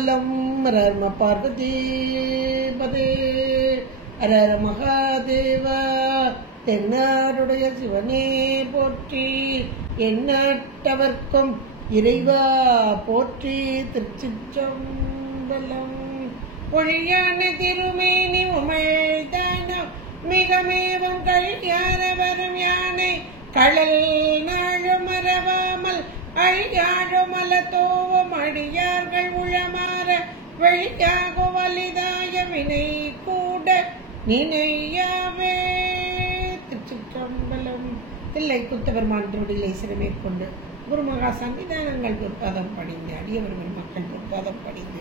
திருச்சிற்றம்பலம். ஹர பார்வதி பதே, ஹர மகாதேவா. தென்னாடுடைய சிவனே போற்றி, எந்நாட்டவர்க்கும் இறைவா போற்றி. திருச்சிற்றம்பலம். ஒழியான திருமேனி உமிழ்தானம் மிகமேவும் கழியான வரும் யானை கடல் நாழும் மறவாமல் அழியாழும் மலத்தோவும் அடியார்கள் உளமாற வெளியாகும் வலிதாய வினை கூட நினையாவே. திருச்சிற்றம்பலம். தில்லை குத்தவர்மான் திருவடிகளை சிறமேற்கொண்டு குருமகா சன்னிதானங்கள் பொற்பாதம் படிந்து அடியவர்கள் மக்கள் பொற்பாதம் படிந்து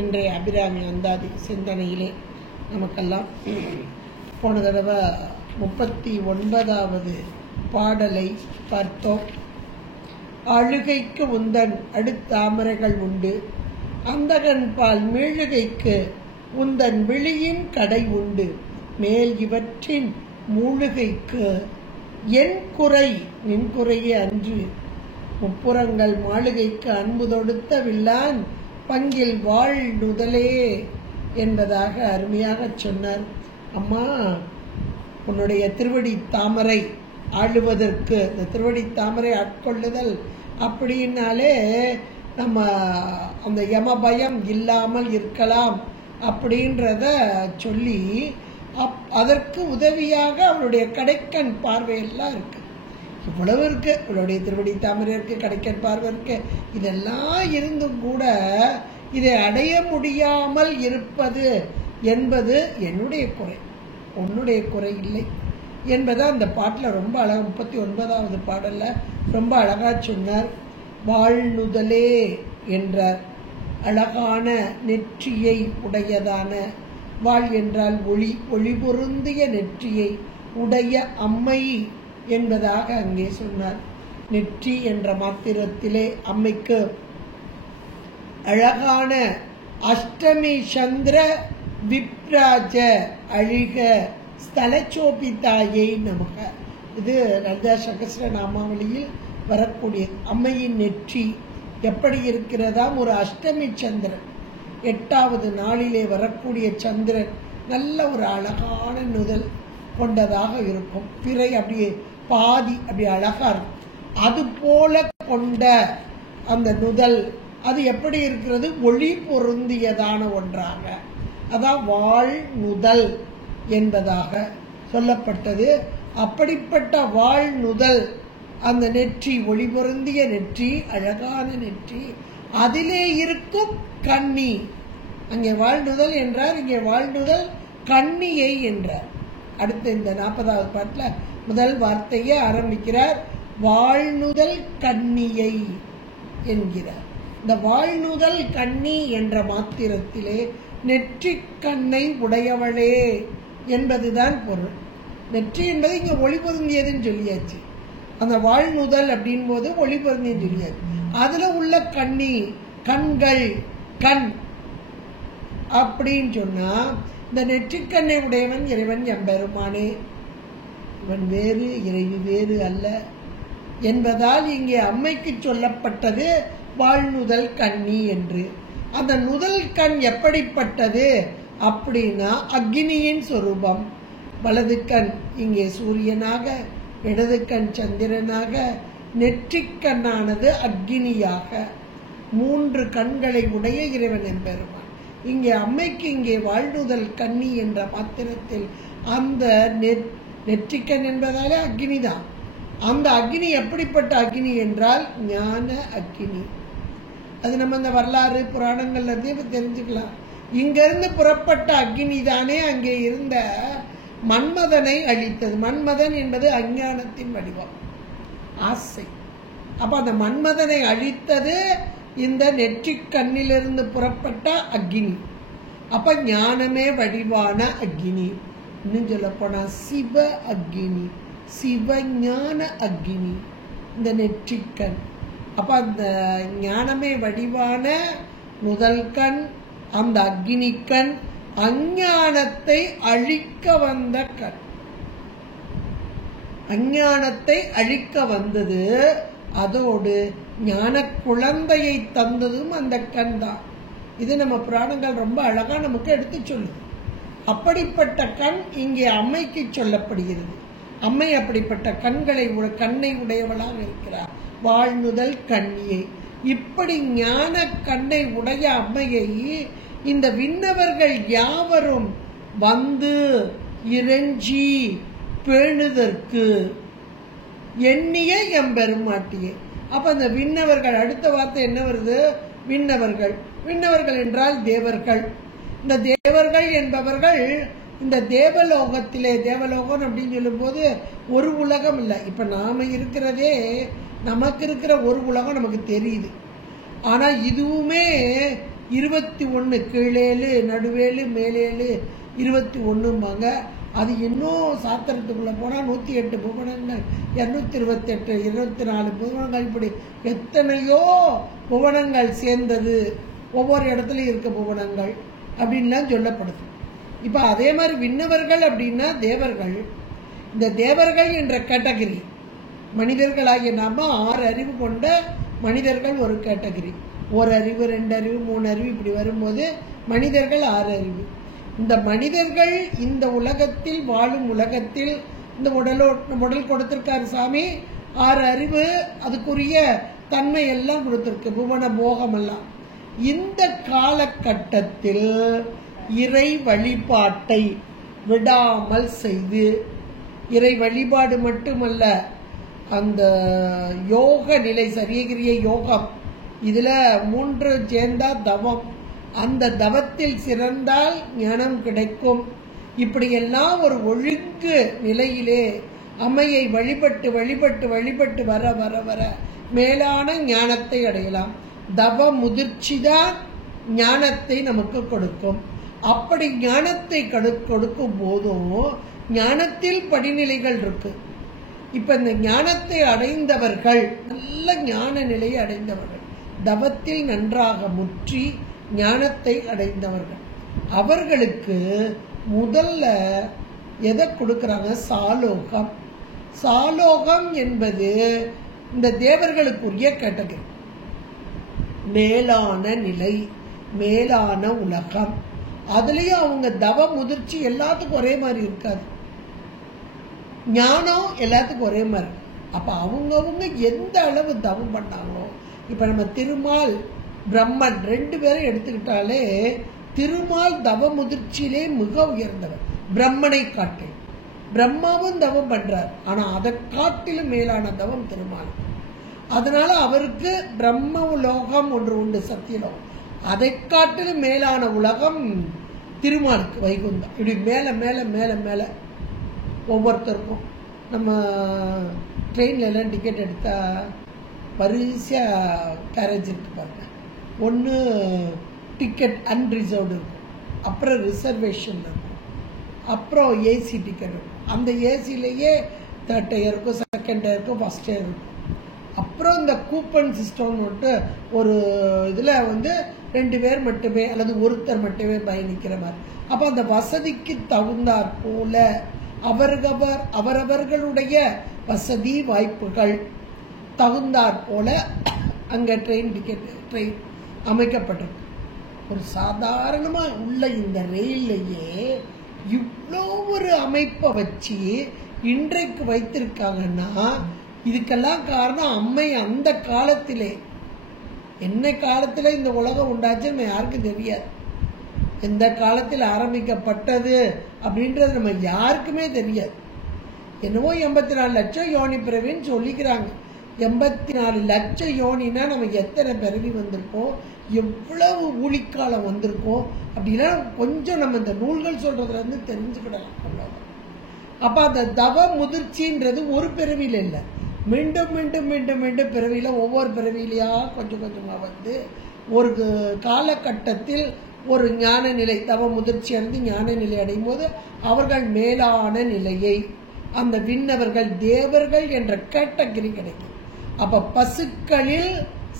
இன்றைய அபிராமி அந்தாதி சிந்தனையிலே நமக்கெல்லாம் போன தடவை 39வது பாடலை பார்த்தோம். அழுகைக்கு உந்தன் அடுத்தாமரைகள் உண்டு, அந்தகன் பால் மீழுகைக்கு உந்தன் விழியின் கடை உண்டு, மேல் இவற்றின் மூழுகைக்கு என் குறை நின் குறையே அன்று, முப்புறங்கள் மாளிகைக்கு அன்பு தொடுத்த வில்லான் பங்கில் வாழ் நுதலே என்பதாக அருமையாக சொன்னார். அம்மா, உன்னுடைய திருவடி தாமரை ஆளுவதற்கு, இந்த திருவடி தாமரை ஆட்கொள்ளுதல் அப்படின்னாலே நம்ம அந்த யம பயம் இல்லாமல் இருக்கலாம் அப்படின்றத சொல்லி அதற்கு உதவியாக அவருடைய கடைக்கண் பார்வையெல்லாம் இருக்கு. இவ்வளவு இருக்கு, இவருடைய திருவடி தாமரை இருக்கு, கடைக்கண் பார்வை இருக்கு. இதெல்லாம் இருந்தும் கூட இதை அடைய முடியாமல் இருப்பது என்பது என்னுடைய குறை, உன்னுடைய குறை இல்லை என்பதை அந்த பாட்டில் ரொம்ப அழகா 39வது பாடல்ல ரொம்ப அழகா சொன்னார். வாழ்நுதலே என்றார். அழகான நெற்றியை உடையதான, வாழ் என்றால் ஒளி, ஒளி பொருந்திய நெற்றியை உடைய அம்மை என்பதாக அங்கே சொன்னார். நெற்றி என்ற மாத்திரத்திலே அம்மைக்கு அழகான அஷ்டமி சந்திர விப்ராஜ அழிக ஸ்தலச்சோபிதாயை நமக. இது லலிதா சகஸ்ர நாமாவளியில் வரக்கூடிய அம்மையின் நெற்றி எப்படி இருக்கிறதாம்? ஒரு அஷ்டமி சந்திரன், 8வது நாளிலே வரக்கூடிய சந்திரன் நல்ல ஒரு அழகான நுதல் கொண்டதாக இருக்கும். பிறை அப்படியே பாதி அப்படி அழகா இருக்கும். அது போல கொண்ட அந்த நுதல் அது எப்படி இருக்கிறது? ஒளி பொருந்தியதான ஒன்றாக, அதான் வாழ் நுதல் என்பதாக சொல்லப்பட்டது. அப்படிப்பட்ட வாழ் நுதல் அந்த நெற்றி, ஒளி பொருந்திய நெற்றி, அழகான நெற்றி, அதிலே இருக்கும் கண்ணி. அங்கே வாழ்நுதல் என்றார், இங்கே வாழ்நுதல் கண்ணியை என்றார். அடுத்து இந்த 40வது பாட்டில் முதல் வார்த்தையை ஆரம்பிக்கிறார். வாழ்நுதல் கண்ணியை என்கிறார். இந்த வாழ்நுதல் கண்ணி என்ற மாத்திரத்திலே நெற்றி கண்ணை உடையவளே என்பதுதான் பொருள். நெற்றி என்பது இங்க ஒளி பொருந்தியதுன்னு சொல்லியாச்சு. அந்த வாழ்நுதல் அப்படின் போது ஒளி பொருந்தியன்னு சொல்லியாச்சு. அதுல உள்ள கண்ணி, கண்கள், கண் அப்படின்னு சொன்னா இந்த நெற்றிக்கண்ணை உடையவன் இறைவன் எம்பெருமானே, இவன் வேறு இறைவி வேறு அல்ல என்பதால் இங்கே அம்மைக்கு சொல்லப்பட்டது வாழ்நுதல் கண்ணி என்று. அந்த நுதல் கண் எப்படிப்பட்டது அப்படின்னா அக்னியின் சொரூபம். வலது கண் இங்கே சூரியனாக, இடது கண் சந்திரனாக, நெற்றிக்கண்ணானது அக்னியாக, 3 கண்களை உடைய இறைவன் எம்பெருமான். இங்கே அம்மைக்கு இங்கே வாழ்நுதல் கண்ணி என்ற மாத்திரத்தில் அந்த நெற்றிக்கண் என்பதாலே அக்னி தான். அந்த அக்னி எப்படிப்பட்ட அக்னி என்றால் ஞான அக்னி. அது நம்ம இந்த வரலாறு புராணங்கள்ல இருந்தே தெரிஞ்சுக்கலாம். இங்கிருந்து புறப்பட்ட அக்னி தானே அங்கே இருந்த மன்மதனை அழித்தது. மன்மதன் என்பது அஞ்ஞானத்தின் வடிவம், ஆசை. அப்ப அந்த மன்மதனை அழித்தது இந்த நெற்றிக் கண்ணிலிருந்து புறப்பட்ட அக்னி. அப்ப ஞானமே வடிவான அக்னி. இன்னும் சொல்ல போனா சிவ அக்னி, சிவஞான அக்னி இந்த நெற்றிக்கண். அப்ப அந்த ஞானமே வடிவான முதல் கண், அந்த அக்னி கண் அஞ்ஞானத்தை அழிக்க வந்த கண். அஞ்ஞானத்தை அழிக்க வந்தது. அதோடு ஞான குழந்தையை தந்ததும் அந்த கண் தான். இது நம்ம புராணங்கள் ரொம்ப அழகா நமக்கு எடுத்து சொல்லுது. அப்படிப்பட்ட கண் இங்கே அம்மைக்கு சொல்லப்படுகிறது. அம்மை அப்படிப்பட்ட கண்ணை உடையவளாக இருக்கிறார். வாழ்நுதல் கண்ணியை. இப்படி ஞான கண்ணை உடைய அம்மையை இந்த விண்ணவர்கள் யாவரும் வந்து இறைஞ்சி பேணுதற்கு எண்ணிய எம்பெருமாட்டியே. அப்ப அந்த விண்ணவர்கள், அடுத்த வார்த்தை என்ன வருது? விண்ணவர்கள். விண்ணவர்கள் என்றால் தேவர்கள். இந்த தேவர்கள் என்பவர்கள் இந்த தேவலோகத்திலே, தேவலோகம் அப்படின்னு சொல்லும் போது ஒரு உலகம் இல்லை. இப்ப நாம இருக்கிறதே, நமக்கு இருக்கிற ஒரு உலகம் நமக்கு தெரியுது. ஆனா இதுவுமே 21 கீழேழு நடுவேலு மேலேழு 21ம்பாங்க. அது இன்னும் சாத்திரத்துக்குள்ள போனா 108 புவனங்கள், 228 24 புவனங்கள், இப்படி எத்தனையோ புவனங்கள் சேர்ந்தது. ஒவ்வொரு இடத்துலயும் இருக்க புவனங்கள் அப்படின்லாம் சொல்லப்படுது. இப்ப அதே மாதிரி விண்ணவர்கள் அப்படின்னா தேவர்கள். இந்த தேவர்கள் என்ற கேட்டகரி, மனிதர்களாகிய நாம 6 அறிவு கொண்ட மனிதர்கள் ஒரு கேட்டகரி. 1 அறிவு, 2 அறிவு, 3 அறிவு, இப்படி வரும்போது மனிதர்கள் 6 அறிவு. இந்த மனிதர்கள் இந்த உலகத்தில் வாழும் உலகத்தில் இந்த உடல் கொடுத்திருக்காரு சாமி. 6 அறிவு, அதுக்குரிய தன்மை எல்லாம் கொடுத்திருக்கு, புவன போகம் எல்லாம். இந்த காலகட்டத்தில் இறை வழிபாட்டை விடாமல் செய்து, இறை வழிபாடு மட்டுமல்ல, அந்த யோக நிலை, சரியகிரிய யோகம், இதுல 3 சேர்ந்தா தவம். அந்த தவத்தில் சிறந்தால் ஞானம் கிடைக்கும். இப்படியெல்லாம் ஒரு ஒழுங்கு நிலையிலே அம்மையை வழிபட்டு வழிபட்டு வழிபட்டு வர வர வர மேலான ஞானத்தை அடையலாம். தவ முதிர்ச்சிதான் ஞானத்தை நமக்கு கொடுக்கும். அப்படி ஞானத்தை கொடுக்கும் போதும் ஞானத்தில் படிநிலைகள் இருக்கு. இப்ப இந்த ஞானத்தை அடைந்தவர்கள், நல்ல ஞான நிலையை அடைந்தவர்கள், தவத்தில் நன்றாக முற்றி ஞானத்தை அடைந்தவர்கள், அவர்களுக்கு முதல்ல எதை கொடுக்கறாங்க? சாலோகம். சாலோகம் என்பது இந்த தேவர்களுக்குரிய கேட்டகரி, மேலான நிலை, மேலான உலகம். அதுலயும் அவங்க தவ முதிர்ச்சி எல்லாத்துக்கும் ஒரே மாதிரி இருக்காது, ஞானம் எல்லாத்துக்கும் ஒரே மாதிரி. அப்ப அவங்கவுங்க எந்த அளவு தவம் பண்ணாங்களோ, இப்ப நம்ம திருமால் பிரம்மன் 2 பேரும் எடுத்துக்கிட்டாலே, திருமால் தவ முதிர்ச்சியிலே மிக உயர்ந்தவர், பிரம்மனை காட்டு. பிரம்மாவும் தவம் பண்றார், ஆனா அதை காட்டிலும் மேலான தவம் திருமால். அதனால அவருக்கு பிரம்ம உலோகம் ஒன்று உண்டு, சத்தியலோகம். அதை காட்டிலும் மேலான உலகம் திருமாலுக்கு, வைகுந்தம். இப்படி மேல மேல மேல மேல ஒவ்வொருத்தருக்கும். நம்ம ட்ரெயின்ல எல்லாம் டிக்கெட் எடுத்தா வரிசையா கேரேஜ் இருக்கு பாருங்க. ஒன்று டிக்கெட் அன்ரிசர்வ்டு இருக்கும், அப்புறம் ரிசர்வேஷன் இருக்கும், அப்புறம் ஏசி டிக்கெட் இருக்கும். அந்த ஏசிலேயே 3rd tier இருக்கும், 2nd tier இருக்கும், 1st tier இருக்கும். அப்புறம் இந்த கூப்பன் சிஸ்டம் ஒரு இதில் 2 பேர் மட்டுமே அல்லது ஒருத்தர் மட்டுமே பயணிக்கிற மாதிரி. அப்போ அந்த வசதிக்கு தகுந்தாற் போல அவரவர்களுடைய வசதி வாய்ப்புகள் தகுந்தாற் போல அங்கே ட்ரெயின் அமைக்கப்பட்டிருக்கு. ஒரு சாதாரணமாக உள்ள இந்த ரயில்லையே இவ்வளோ ஒரு அமைப்பை வச்சு இன்றைக்கு வைத்திருக்காங்கன்னா, இதுக்கெல்லாம் காரணம் அம்மை அந்த காலத்திலே. என்ன காலத்தில் இந்த உலகம் உண்டாச்சுன்னு யாருக்கும் தெரியாது, எந்த காலத்தில் ஆரம்பிக்கப்பட்டது அப்படின்றது நம்ம யாருக்குமே தெரியாது. என்னவோ 84 லட்சம் யோனி பிறவின்னு சொல்லிக்கிறாங்க. 84 லட்சம் யோனினா நம்ம எத்தனை பிறவி வந்திருக்கோம், எவ்வளவு ஊழிக்காலம் வந்திருக்கோம் அப்படின்னா கொஞ்சம் நம்ம இந்த நூல்கள் சொல்றதுல இருந்து தெரிஞ்சுக்கிடலாம். அவ்வளவுதான். அப்ப அந்த தவ முதிர்ச்சின்றது ஒரு பிறவியில இல்லை, மீண்டும் மீண்டும் மீண்டும் மீண்டும் பிறவியில, ஒவ்வொரு பிறவியிலையா கொஞ்சம் கொஞ்சமா ஒரு காலகட்டத்தில் ஒரு ஞான நிலை, தவ முதிர்ச்சி அடைந்து ஞான நிலை அடையும் போது அவர்கள் மேலான நிலையை, அந்த விண்ணவர்கள் தேவர்கள் என்ற கேட்டகரி கிடைக்கும். அப்ப பசுக்களில்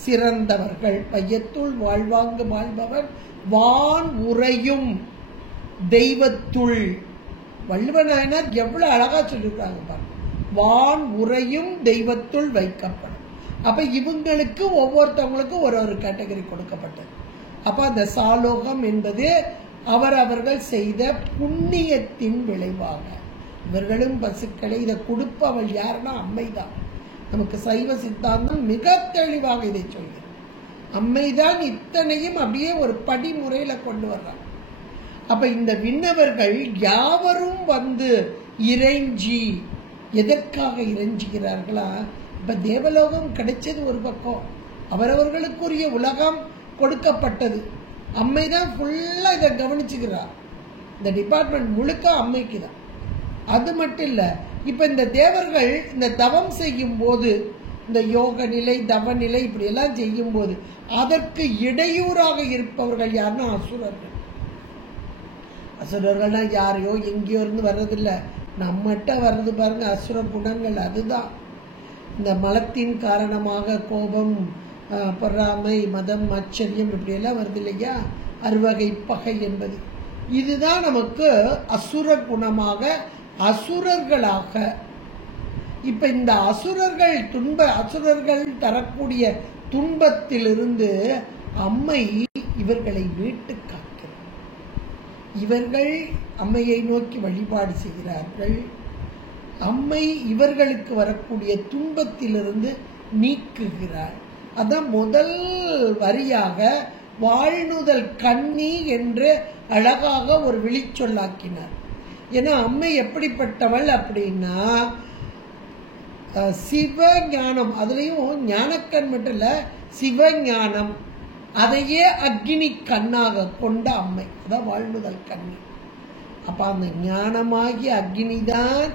சிறந்தவர்கள், பையத்துள் வாழ்வாங்கு வாழ்பவர், வான் உறையும் தெய்வத்துள். வள்ளுவனாயினார் எவ்வளவு அழகா சொல்லியிருக்காங்க பாருங்க, வான் உறையும் தெய்வத்துள் வைக்கப்படும். அப்ப இவங்களுக்கு ஒவ்வொருத்தவங்களுக்கும் ஒரு கேட்டகரி கொடுக்கப்பட்டது. அப்ப அந்த சாலோகம் என்பது அவர்கள் செய்த புண்ணியத்தின் விளைவாக. இவர்களும் பசுக்களை இதை கொடுப்பவள் யாருன்னா அம்மைதான். நமக்கு சைவ சித்தாந்தம் மிக தெளிவாக இதை சொல்கிறது. அம்மைதான் இத்தனையும் அப்படியே ஒரு படிமுறையில கொண்டு வர்றாங்க. அப்ப இந்த விண்ணவர்கள் யாவரும் வந்து இறைஞ்சி எதற்காக இறைஞ்சுகிறார்களா? இப்ப தேவலோகம் கிடைச்சது ஒரு பக்கம், அவரவர்களுக்குரிய உலகம் கொடுக்கப்பட்டது. அம்மைதான் ஃபுல்லா இதை கவனிச்சுக்கிறார். இந்த டிபார்ட்மெண்ட் முழுக்க அம்மைக்கு தான். அது மட்டும் இல்ல, இப்ப இந்த தேவர்கள் இந்த தவம் செய்யும் போது, இந்த யோக நிலை தவ நிலை இப்படி எல்லாம் செய்யும் போது அதற்கு இடையூறாக இருப்பவர்கள் யாருன்னா அசுரர்கள். அசுரர்கள்னா யாரையோ எங்கேயோ இருந்து வர்றதில்ல, நம்மகிட்ட வர்றது பாருங்க அசுர குணங்கள். அதுதான் இந்த மலத்தின் காரணமாக கோபம், பொறாமை, மதம், ஆச்சரியம் இப்படியெல்லாம் வருது இல்லையா, அறுவகை பகை என்பது. இதுதான் நமக்கு அசுர குணமாக அசுரர்களாக. இப்ப இந்த அசுரர்கள் தரக்கூடிய துன்பத்திலிருந்து அம்மை இவர்களை மீட்டு காக்கிறார். இவர்கள் அம்மையை நோக்கி வழிபாடு செய்கிறார்கள். அம்மை இவர்களுக்கு வரக்கூடிய துன்பத்திலிருந்து நீக்குகிறார். அதான் முதல் வரியாக வாழ்நுதல் கண்ணி என்று அழகாக ஒரு விழிச்சொல்லாக்கினார். ஏன்னா அம்மை எப்படிப்பட்டவள் அப்படின்னா சிவஞானம், அதுலயும் ஞானக்கண் மட்டும் இல்ல சிவஞானம், அதையே அக்னி கண்ணாக கொண்ட அம்மை. அதான் வாழ்நுதல் கண்ணி. அப்ப அந்த ஞானமாகிய அக்னி தான்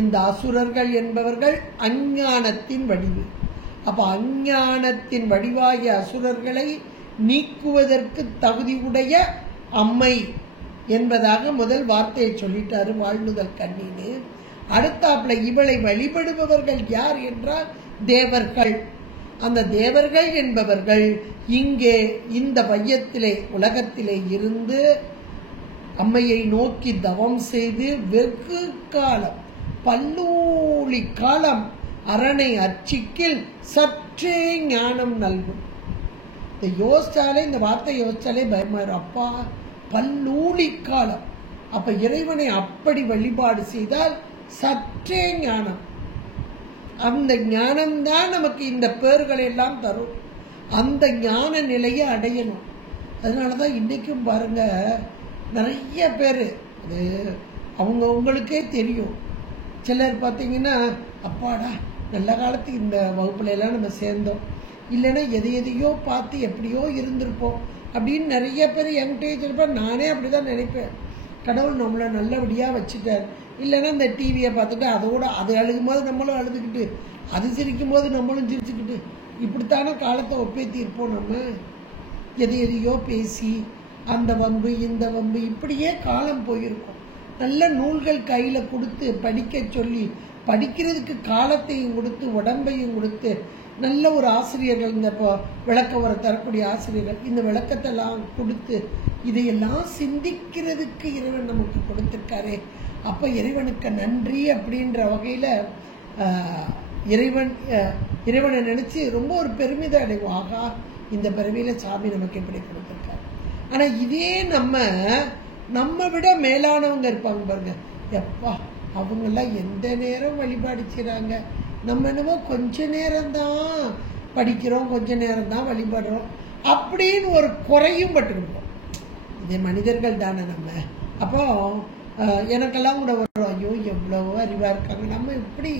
இந்த அசுரர்கள் என்பவர்கள் அஞ்ஞானத்தின் வடிவு. அப்ப அஞ்ஞானத்தின் வடிவாகிய அசுரர்களை நீக்குவதற்கு தகுதி உடைய அம்மை என்பதாக முதல் வார்த்தையை சொல்லிட்டாரு, வாழ்நுதல் கண்ணின்னு. அடுத்தாப்புல இவளை வழிபடுபவர்கள் யார் என்றால் தேவர்கள். அந்த தேவர்கள் என்பவர்கள் இங்கே இந்த வையத்திலே உலகத்திலே இருந்து அம்மையை நோக்கி தவம் செய்து வெகு காலம், பல்லூழி காலம் அரணை அச்சிக்கில் சற்றே ஞானம் நல்கும். இந்த யோசிச்சாலே, இந்த வார்த்தை யோசிச்சாலே பயமா இருக்கும். அப்பா பல்லூழி காலம், அப்ப இறைவனை அப்படி வழிபாடு செய்தால் சற்றே ஞானம். அந்த ஞானம்தான் நமக்கு இந்த பேர்களை எல்லாம் தரும். அந்த ஞான நிலையை அடையணும். அதனாலதான் இன்னைக்கும் பாருங்க நிறைய பேர், அது அவங்களுக்கே தெரியும். சிலர் பார்த்தீங்கன்னா அப்பாடா நல்ல காலத்துக்கு இந்த வகுப்புல எல்லாம் நம்ம சேர்ந்தோம், இல்லைன்னா எதையோ பார்த்து எப்படியோ இருந்திருப்போம் அப்படின்னு நிறைய பேர் என்கிட்ட இருப்பார். நானே அப்படிதான் நினைப்பேன். கடவுள் நம்மளை நல்லபடியாக வச்சுட்டார். இல்லைன்னா இந்த டிவியை பார்த்துட்டு அதோட அது அழுகும் போது நம்மளும் அழுதுகிட்டு, அது சிரிக்கும் போது நம்மளும் சிரிச்சுக்கிட்டு, இப்படித்தான காலத்தை ஒப்பேத்தி இருப்போம். நம்ம எதையோ பேசி அந்த வம்பு இந்த வம்பு இப்படியே காலம் போயிருக்கும். நல்ல நூல்கள் கையில் கொடுத்து படிக்க சொல்லி, படிக்கிறதுக்கு காலத்தையும் கொடுத்து உடம்பையும் கொடுத்து, நல்ல ஒரு ஆசிரியர்கள், இந்த விளக்க வர தரக்கூடிய ஆசிரியர்கள் இந்த விளக்கத்தெல்லாம் கொடுத்து இதையெல்லாம் சிந்திக்கிறதுக்கு இறைவன் நமக்கு கொடுத்திருக்காரு. அப்ப இறைவனுக்கு நன்றி அப்படின்ற வகையில இறைவனை நினைச்சு ரொம்ப ஒரு பெருமிதம் அடைவோம். ஆகா இந்த பிறவியில சாமி நமக்கு எப்படி கொடுத்திருக்காரு. ஆனா இதே நம்ம விட மேலானவங்க இருப்பாங்க பாருங்க, எப்பா அவங்கெல்லாம் எந்த நேரம் வழிபாடு செய்றாங்க, நம்ம என்னமோ கொஞ்ச நேரம் தான் படிக்கிறோம், கொஞ்ச நேரம் தான் வழிபடுறோம் அப்படின்னு ஒரு குறையும் பட்டுருப்போம். இதே மனிதர்கள் தானே நம்ம. அப்போ எனக்கெல்லாம் கூட வரும், ஐயோ எவ்வளவோ அறிவா இருக்காங்க, நம்ம இப்படி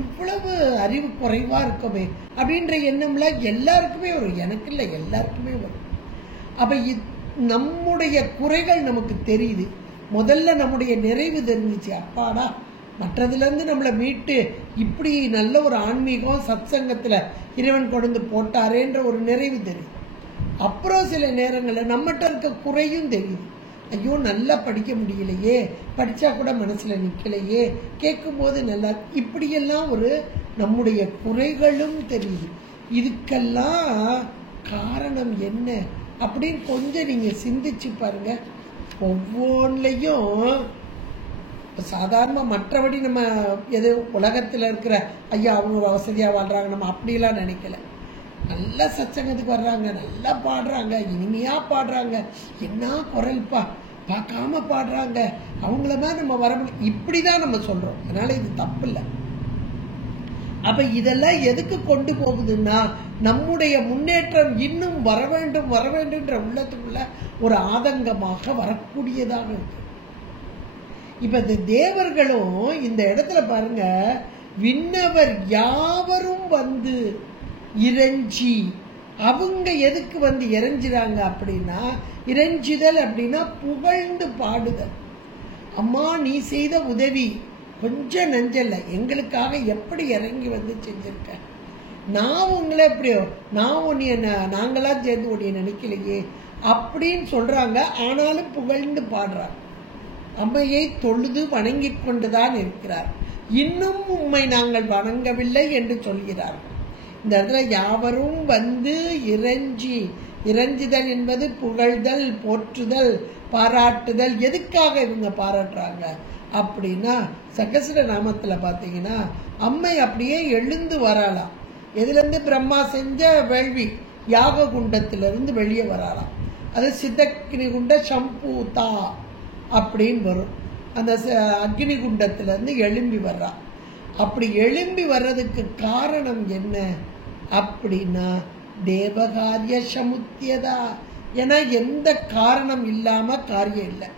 இவ்வளவு அறிவு குறைவா இருக்கோமே அப்படின்ற எண்ணம்ல எல்லாருக்குமே வரும். எனக்கு இல்லை, எல்லாருக்குமே வரும். அப்ப நம்முடைய குறைகள் நமக்கு தெரியுது. முதல்ல நம்முடைய நிறைவு தெரிஞ்சிச்சு, அப்பாடா மற்றதுல இருந்து நம்மளை மீட்டு இப்படி நல்ல ஒரு ஆன்மீகம் சத்சங்கத்துல இறைவன் கொண்டு போட்டாரேன்ற ஒரு நிறைவு தெரியுது. அப்புறம் சில நேரங்களில் நம்மகிட்ட இருக்க குறையும் தெரியுது. ஐயோ நல்லா படிக்க முடியலையே, படிச்சா கூட மனசுல நிக்கலையே, கேட்கும் போது நல்லா, இப்படியெல்லாம் ஒரு நம்முடைய குறைகளும் தெரியுது. இதுக்கெல்லாம் காரணம் என்ன அப்படின்னு கொஞ்சம் நீங்க சிந்திச்சு பாருங்க. ஒவ்வொன்றையும் சாதாரண மற்றபடி நம்ம எது உலகத்தில் இருக்கிற ஐயா அவங்க வசதியாக வாழ்றாங்க நம்ம அப்படிலாம் நினைக்கல. நல்லா சத்சங்கத்துக்கு வர்றாங்க, நல்லா பாடுறாங்க, இனிமையா பாடுறாங்க, என்ன குரல்பா, பார்க்காம பாடுறாங்க, அவங்கள மாதிரி நம்ம வர முடியும், இப்படிதான் நம்ம சொல்றோம். அதனால இது தப்பு இல்லை. அப்ப இதெல்லாம் எதுக்கு கொண்டு போகுதுன்னா, நம்முடைய முன்னேற்றம் இன்னும் வர வேண்டும் வர வேண்டும்ன்ற உள்ளத்துக்குள்ள ஒரு ஆதங்கமாக வரக்கூடியதாக இருக்கு. இப்ப இந்த தேவர்களும் இந்த இடத்துல பாருங்க, விண்ணவர் யாவரும் வந்து இறைஞ்சி, அவங்க எதுக்கு வந்து இறைஞ்சிறாங்க அப்படின்னா, இறைஞ்சிதல் அப்படின்னா புகழ்ந்து பாடுதல். அம்மா நீ செய்த உதவி கொஞ்சம் நஞ்சல்ல, எங்களுக்காக எப்படி இறங்கி வந்து செஞ்சிருக்க, நான் உங்களை எப்படியோ, நான் உன்னைய நாங்களா சேர்ந்து உன்னைய நினைக்கலையே அப்படின்னு சொல்றாங்க. ஆனாலும் புகழ்ந்து பாடுறாங்க. அம்மையை தொழுது வணங்கி கொண்டுதான் இருக்கிறார். இன்னும் உம்மை நாங்கள் வணங்கவில்லை என்று சொல்கிறார்கள். இந்த இடத்துல யாவரும் வந்து இறைஞ்சி, இறைஞ்சுதல் என்பது புகழ்தல், போற்றுதல், பாராட்டுதல். எதுக்காக இவங்க பாராட்டுறாங்க அப்படின்னா, சகஸ்ர நாமத்துல பாத்தீங்கன்னா அம்மை அப்படியே எழுந்து வரலாம். எதுல இருந்து? பிரம்மா செஞ்ச வேள்வி யாக குண்டத்திலிருந்து வெளியே வரலாம். அது சித்தக்னி குண்ட சம்பூதா அப்படின்னு வரும். அந்த அக்னி குண்டத்திலிருந்து எழும்பி வர்றா. அப்படி எழும்பி வர்றதுக்கு காரணம் என்ன அப்படின்னா, தேவகாரிய சமுத்தியதா. ஏன்னா எந்த காரணம் இல்லாம காரியம் இல்லை.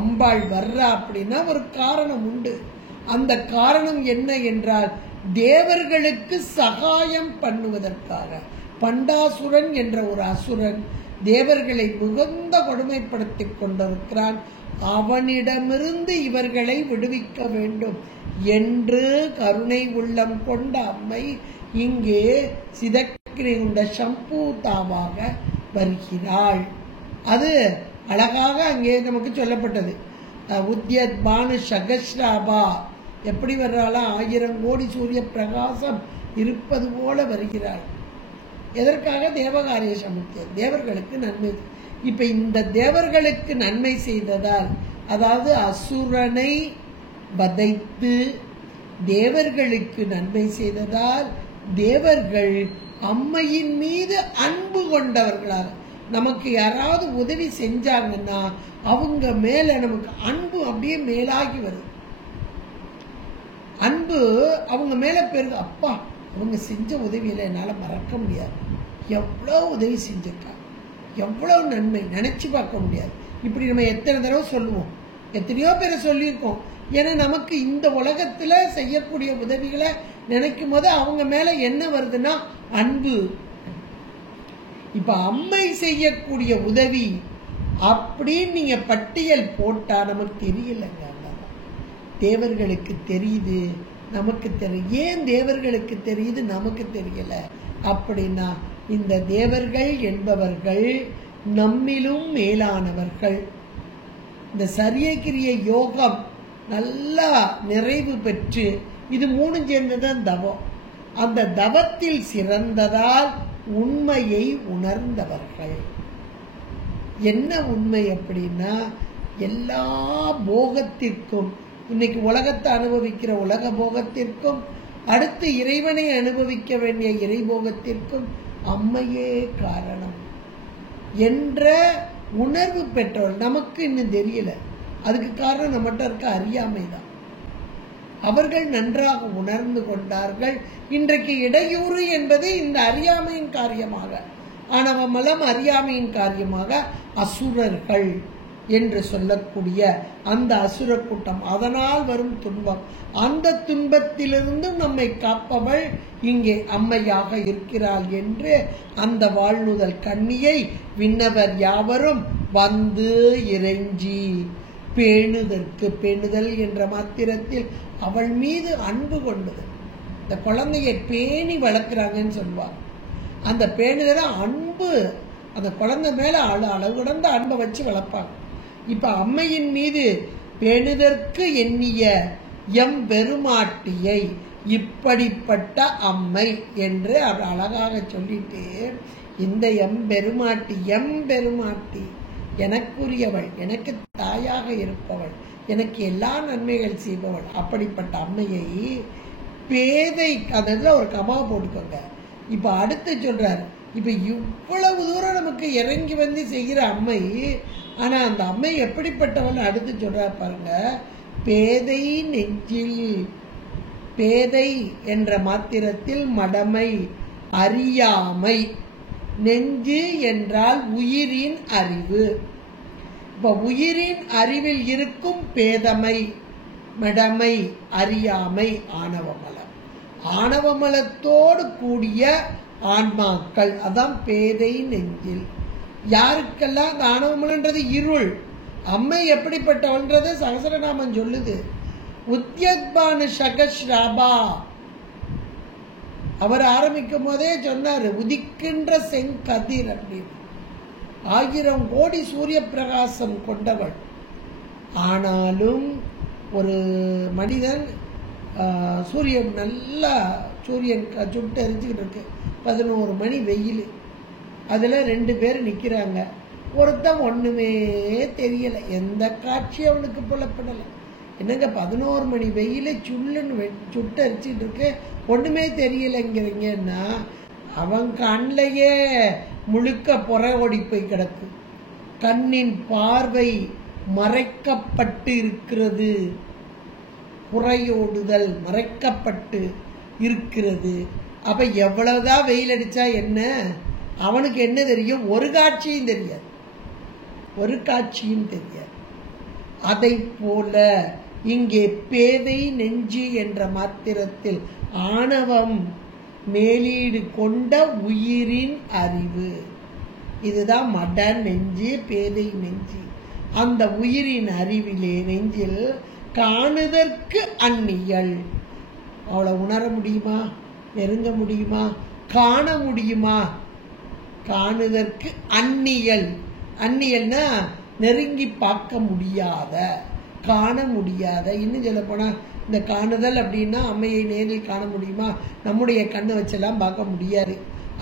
அம்பாள் வர்றா அப்படின்னா ஒரு காரணம் உண்டு. அந்த காரணம் என்ன என்றால், தேவர்களுக்கு சகாயம் பண்ணுவதற்காக. பண்டாசுரன் என்ற ஒரு அசுரன் தேவர்களை மிகுந்த கொடுமைப்படுத்தி கொண்டிருக்கிறான். அவனிடமிருந்து இவர்களை விடுவிக்க வேண்டும் என்று கருணை உள்ளம் கொண்ட அம்மை இங்கே சிதக்னி குண்ட சம்பூதாவாக வருகிறாள். அது அழகாக அங்கே நமக்கு சொல்லப்பட்டது. உத்யத் பானு சகஸ்ராபா, எப்படி வர்றாளா? 1000 கோடி சூரிய பிரகாசம் இருப்பது போல வருகிறாள். எதற்காக? தேவகாரிய சமுத்தியம், தேவர்களுக்கு நன்மை. இப்ப இந்த தேவர்களுக்கு நன்மை செய்ததால், அதாவது அசுரனை வதைத்து தேவர்களுக்கு நன்மை செய்ததால், தேவர்கள் அம்மையின் மீது அன்பு கொண்டவர்களாக, நமக்கு யாராவது உதவி செஞ்சாங்கன்னா அவங்க மேல நமக்கு அன்பு அப்படியே மேலாகி வருது. அன்பு அவங்க மேல பெருகு. அப்பா, அவங்க செஞ்ச உதவியில என்னால மறக்க முடியாது, எவ்வளவு உதவி செஞ்சிருக்காங்க, எவ்வளவு நன்மை, நினைச்சு பார்க்க முடியாது. இப்படி நம்ம எத்தனை தடவை சொல்லுவோம், எத்தனையோ பேரை சொல்லியிருக்கோம். ஏன்னா நமக்கு இந்த உலகத்துல செய்யக்கூடிய உதவிகளை நினைக்கும் போது அவங்க மேல என்ன வருதுன்னா அன்பு. இப்ப அம்மை செய்யக்கூடிய உதவி அப்படின்னு நீங்க பட்டியல் போட்டா நமக்கு தெரியலங்க. தேவர்களுக்கு தெரியுது, நமக்கு தெரியும். ஏன் தேவர்களுக்கு தெரியுது, நமக்கு தெரியல அப்படின்னா, இந்த தேவர்கள் என்பவர்கள் நம்மிலும் மேலானவர்கள். இந்த சரியக்கிரிய யோகம் நல்லா நிறைவு பெற்று, இது 3 சேர்ந்ததான் தவம். அந்த தவத்தில் சிறந்ததால் உண்மையை உணர்ந்தவர்கள். என்ன உண்மை அப்படின்னா, எல்லா போகத்திற்கும், இன்னைக்கு உலகத்தை அனுபவிக்கிற உலக போகத்திற்கும், அடுத்து இறைவனை அனுபவிக்க வேண்டிய இறைபோகத்திற்கும் அம்மையே காரணம் என்ற உணர்வு பெற்றவள். நமக்கு இன்னும் தெரியல. அதுக்கு காரணம் நம்மகிட்ட இருக்க அறியாமை தான். அவர்கள் நன்றாக உணர்ந்து கொண்டார்கள். இன்றைக்கு இடையூறு என்பது இந்த அறியாமையின் காரியமாக, ஆணவமலம் அறியாமையின் காரியமாக அசுரர்கள் என்று சொல்லக்கூடிய அந்த அசுர கூட்டம், அதனால் வரும் துன்பம், அந்த துன்பத்திலிருந்தும் நம்மை காப்பவள் இங்கே அம்மையாக இருக்கிறாள் என்று அந்த வாழ்நுதல் கன்னியை விண்ணவர் யாவரும் வந்து இறைஞ்சி பேணுதற்கு, பேணுதல் என்ற மாத்திரத்தில் அவள் மீது அன்பு கொண்டது. இந்த குழந்தையை பேணி வளர்க்குறாங்கன்னு சொல்லுவாங்க. அந்த பேணுதல அன்பு, அந்த குழந்தை மேல அளவு கடந்த அன்பை வச்சு வளர்ப்பாங்க. இப்ப அம்மையின் மீது பேணுதற்கு எண்ணிய எம் பெருமாட்டியை இப்படிப்பட்ட அம்மை என்று அவர் அழகாக சொல்லிட்டு, இந்த எம் பெருமாட்டி எனக்குரியவள், எனக்கு தாயாக இருப்பவள், எனக்கு எல்லா நன்மைகள் செய்பவள், அப்படிப்பட்ட அம்மையை பேதை, அதில் ஒரு கமா போட்டுக்கோங்க, இப்ப அடுத்து சொல்றாரு, இப்ப இவ்வளவு தூரம் நமக்கு இறங்கி வந்து செய்கிற அம்மை, ஆனா அந்த அம்மை எப்படிப்பட்டவன் அடுத்து சொல்றார் பாருங்க. பேதை நெஞ்சில், பேதை என்ற மாத்திரத்தில் மடமை, அறியாமை. நெஞ்சு என்றால் உயிரின் அறிவு. இப்ப உயிரின் அறிவில் இருக்கும் பேதமை, மடமை, அறியாமை, ஆணவமலம். ஆணவமலத்தோடு கூடிய ஆன்மாக்கள், அதான் பேதை நெஞ்சில். யாருக்கெல்லாம் அந்த ஆணவமலன்றது இருள். அம்மை எப்படிப்பட்டவன்றது சகசரநாமம் சொல்லுது. உத்யத்பானு சகஸ்ராபா, அவர் ஆரம்பிக்கும் போதே சொன்னாரு, உதிக்கின்ற செங்கதிர் அப்படின்னு. 1000 கோடி சூரிய பிரகாசம் கொண்டவள். ஆனாலும் ஒரு மனிதன், சூரியன் நல்லா சூரியன் சுட்டு எரிஞ்சுக்கிட்டு இருக்கு, 11 மணி வெயில், அதில் 2 பேர் நிற்கிறாங்க. ஒருத்தன் ஒன்றுமே தெரியலை, எந்த காட்சி அவனுக்கு புலப்படலை. என்னங்க 11 மணி வெயில் சுள்ளுன்னு சுட்டு அரிச்சிட்டு இருக்கு, ஒன்றுமே தெரியலைங்கிறீங்கன்னா அவன் கண்ணிலேயே முழுக்க புற ஓடி போய் கிடக்கு. கண்ணின் பார்வை மறைக்கப்பட்டு இருக்கிறது, புறையோடுதல் மறைக்கப்பட்டு இருக்கிறது. அப்ப எவ்வளவுதான் வெயில் அடிச்சா என்ன, அவனுக்கு என்ன தெரியும்? ஒரு காட்சியும் தெரியாது, ஒரு காட்சியும் தெரியாது. அதை போல இங்கே பேதை நெஞ்சு என்ற மாத்திரத்தில் ஆணவம் மேலீடு கொண்ட உயிரின் அறிவு. இதுதான் மட நெஞ்சு, பேதை நெஞ்சு. அந்த உயிரின் அறிவிலே நெஞ்சில் காணுதற்கு அந்நியல். அவளை உணர முடியுமா? நெருங்க முடியுமா? காண முடியுமா? காணுதற்கு அந்நியல். அந்நியல்னா நெருங்கி பார்க்க முடியாத, காண முடியாத. இன்னும் சொல்ல போனா இந்த காணுதல் அப்படின்னா அம்மையை நேரில் காண முடியுமா? நம்முடைய கண்ணை வச்செல்லாம் பார்க்க முடியாது.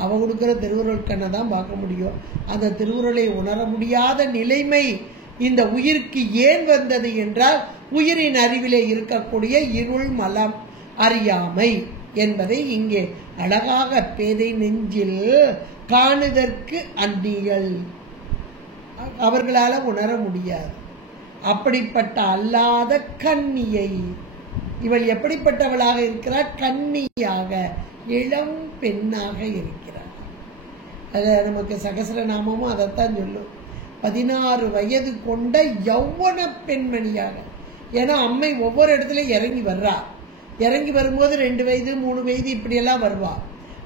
அவ கொடுக்குற திருவுருள் கண்ணை தான் பார்க்க முடியும். அந்த திருவுருளை உணர முடியாத நிலைமை இந்த உயிருக்கு ஏன் வந்தது என்றால், உயிரின் அறிவிலே இருக்கக்கூடிய இருள், மலம், அறியாமை என்பதை இங்கே அழகாக பேதை நெஞ்சில் காணுதற்கு அந்நியல், அவர்களால உணர முடியாது. அப்படிப்பட்ட அல்லாத கன்னியை, இவள் எப்படிப்பட்டவளாக இருக்கிறார்? கன்னியாக, இளம் பெண்ணாக இருக்கிறார். அதில் நமக்கு சகசரநாமமும் அதைத்தான் சொல்லும். 16 வயது கொண்ட யௌவன பெண்மணியாக. ஏன்னா அம்மை ஒவ்வொரு இடத்துலையும் இறங்கி வர்றா. இறங்கி வரும்போது 2 வயது 3 வயது இப்படியெல்லாம் வருவா.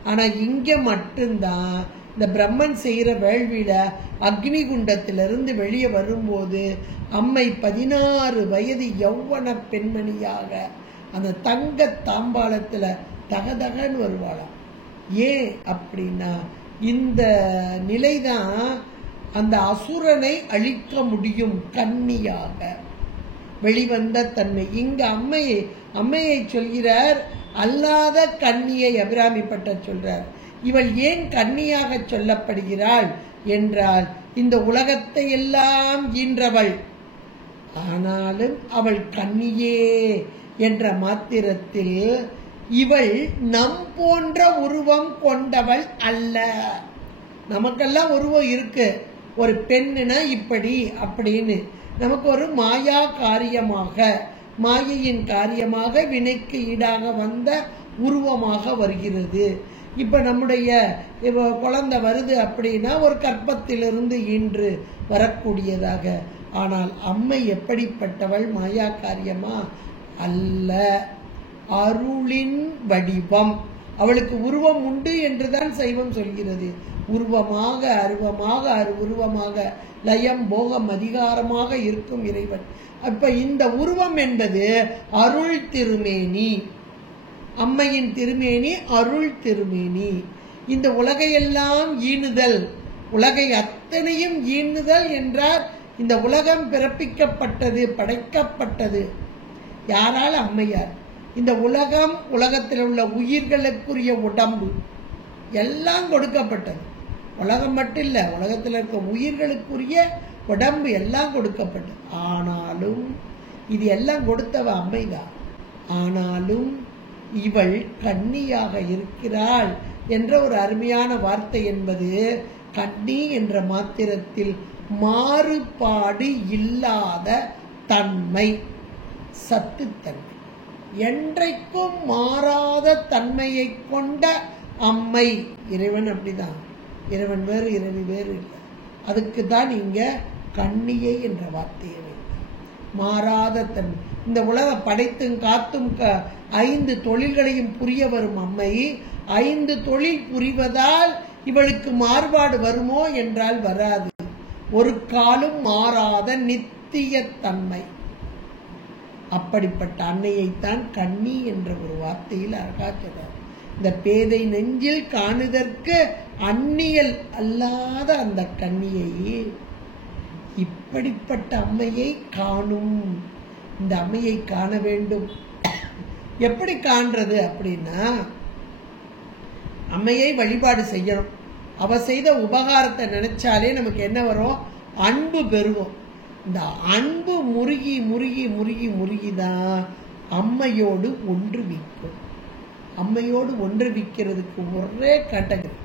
ஆனால் இங்கே மட்டும்தான் இந்த பிரம்மன் செய்கிற வேள்வியில அக்னி குண்டத்திலிருந்து வெளியே வரும்போது அம்மை 16 வயது யௌவன பெண்மணியாக அந்த தங்க தாம்பாளத்தில் தகதகன்னு வருவாளாம். ஏன் அப்படின்னா இந்த நிலைதான் அந்த அசுரனை அழிக்க முடியும். கன்னியாக வெளிவந்த தன்மை. இங்க அம்மையை சொல்கிறார், அல்லாத கன்னியை அபிராமி பட்டர் சொல்றார். இவள் ஏன் கன்னியாக சொல்லப்படுகிறாள் என்றால், இந்த உலகத்தை எல்லாம் ஈன்றவள், ஆனாலும் அவள் கன்னியே என்ற மாத்திரத்தில் இவள் நம் போன்ற உருவம் கொண்டவள் அல்ல. நமக்கெல்லாம் உருவம் இருக்கு, ஒரு பெண்ணுனா இப்படி அப்படின்னு. நமக்கு ஒரு மாயா காரியமாக, மாயையின் காரியமாக வினைக்கு ஈடாக வந்த உருவமாக வருகிறது. இப்ப நம்முடைய குழந்தை வருது அப்படின்னா ஒரு கற்பத்திலிருந்து ஈன்று வரக்கூடியதாக. ஆனால் அம்மை எப்படிப்பட்டவள்? மாயா காரியமா அல்ல, அருளின் வடிவம். அவளுக்கு உருவம் உண்டு என்றுதான் சைவம் சொல்கிறது. உருவமாக, அருவமாக, உருவமாக, லயம், போகம், அதிகாரமாக இருக்கும் இறைவன். அப்ப இந்த உருவம் என்பது அருள் திருமேனி. அம்மையின் திருமேனி அருள் திருமேனி. இந்த உலகையெல்லாம் ஈணுதல், உலகை அத்தனையும் ஈணுதல் என்றால் இந்த உலகம் பிறப்பிக்கப்பட்டது, படைக்கப்பட்டது யாரால்? அம்மையார். இந்த உலகம், உலகத்தில் உள்ள உயிர்களுக்குரிய உடம்பு எல்லாம் கொடுக்கப்பட்டது. உலகம் மட்டும் இல்லை, உலகத்தில் இருக்க உயிர்களுக்குரிய உடம்பு எல்லாம் கொடுக்கப்பட்டது. ஆனாலும் இது எல்லாம் கொடுத்தவ அம்மைதான். ஆனாலும் இவள் கன்னியாக இருக்கிறாள் என்ற ஒரு அருமையான வார்த்தை என்பது கண்ணி என்ற மாத்திரத்தில் மாறுபாடு இல்லாத தன்மை, சத்துத்தன்மை, என்றைக்கும் மாறாத தன்மையை கொண்ட அம்மை. இறைவன் அப்படிதான், இறைவன் வேறு இறைவி வேறு இல்லை. அதுக்கு தான் இங்க கண்ணியை என்ற வார்த்தையை மாறாத தன்மை. இந்த உலக படைத்தும் காத்தும் 5 தொழில்களையும் புரிய வரும் அம்மை 5 தொழில் புரிவதால் இவளுக்கு மாறுபாடு வருமோ என்றால் வராது. ஒரு காலும் மாறாத நித்திய தன்மை. அப்படிப்பட்ட அன்னையைத்தான் கண்ணி என்ற ஒரு வார்த்தையில் அழகா சொல்றார். இந்த பேதை நெஞ்சில் காணுதற்கு அந்நியல் அல்லாத அந்த கண்ணியை, இப்படிப்பட்ட அம்மையை காணும். இந்த அம்மையை காண வேண்டும். எப்படி காண்றது அப்படின்னா, அம்மையை வழிபாடு செய்யணும். அவ செய்த உபகாரத்தை நினைச்சாலே நமக்கு என்ன வரும்? அன்பு பெறுவோம். இந்த அன்பு முருகி முருகி முருகி முருகிதான் அம்மையோடு ஒன்று விற்கும். அம்மையோடு ஒன்று விற்கிறதுக்கு ஒரே கேட்டகரி,